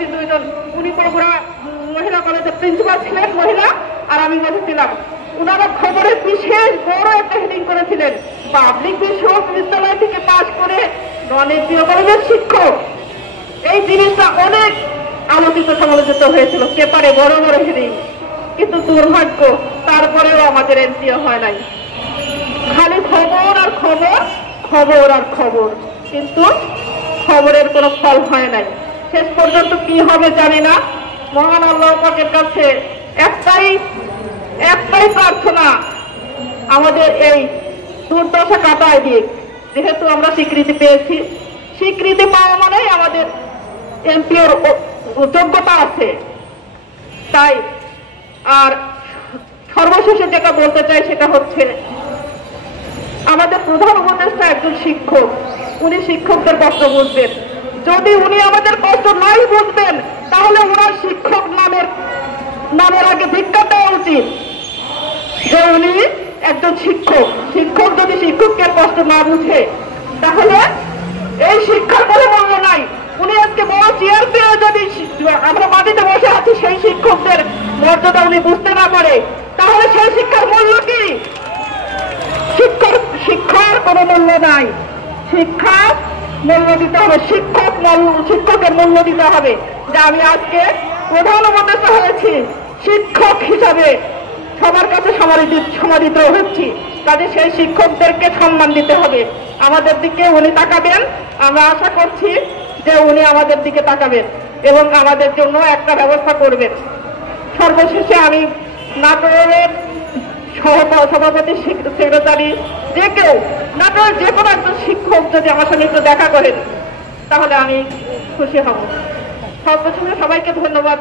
পাশাপাশি দুইজন, উনি বগুড়া মহিলা কলেজের প্রিন্সিপাল ছিলেন, মহিলা, আর আমি বসেছিলাম। ওনারা খবরে বিশেষ বড় একটা হেডিং করেছিলেন, পাবলিক বিশ্ববিদ্যালয় থেকে পাশ করে নন-এনপিও কলেজের শিক্ষক। এই জিনিসটা অনেক আলোচিত সমালোচিত হয়েছিল, পেপারে বড় বড় হেডিং। কিন্তু দুর্ভাগ্য, তারপরেও আমাদের এনপিও হয় নাই। খালি খবর আর খবর, খবর আর খবর, কিন্তু খবরের কোনো ফল হয় নাই। শেষ পর্যন্ত কি হবে জানি না। মহান আল্লাহ পাকের কাছে একটাই প্রার্থনা, আমাদের এই দুর্দশা কাটায় দিক। যেহেতু আমরা স্বীকৃতি পেয়েছি, স্বীকৃতি পাওয়া মানেই আমাদের এমপিওর যোগ্যতা আছে। তাই আর সর্বশেষে যেটা বলতে চাই সেটা হচ্ছে, আমাদের প্রধান উপদেষ্টা একজন শিক্ষক, উনি শিক্ষকদের কষ্ট বুঝবেন। যদি উনি আমাদের কষ্ট নাই বুঝবেন, তাহলে ওনার শিক্ষক নামের আগে ভিক্ষা দেওয়া উচিত। যে উনি একজন শিক্ষক, শিক্ষক যদি শিক্ষকের কষ্ট না বুঝে, তাহলে এই শিক্ষার কোনো মূল্য নাই। উনি আজকে বড় চেয়ার পেয়ে যদি আমরা মাটিতে বসে আছি, সেই শিক্ষকদের মর্যাদা উনি বুঝতে না পারে, তাহলে সেই শিক্ষার মূল্য কি? শিক্ষার কোনো মূল্য নাই। শিক্ষার মূল্য দিতে হবে, শিক্ষকের মূল্য দিতে হবে। যে আমি আজকে প্রধান উপদেষ্টা হয়েছি, শিক্ষক হিসাবে সবার কাছে সমাদৃত হচ্ছি, কাজে সেই শিক্ষকদেরকে সম্মান দিতে হবে। আমাদের দিকে উনি তাকাবেন, আমরা আশা করছি যে উনি আমাদের দিকে তাকাবেন এবং আমাদের জন্য একটা ব্যবস্থা করবেন। সর্বশেষে আমি নাটোরের সভাপতি, সেক্রেটারি, যে কেউ, নাটোরের যে কোনো একজন শিক্ষক যদি আমার সঙ্গে একটু দেখা করেন, তাহলে আমি খুশি হব। সর্বশেষে সবাইকে ধন্যবাদ।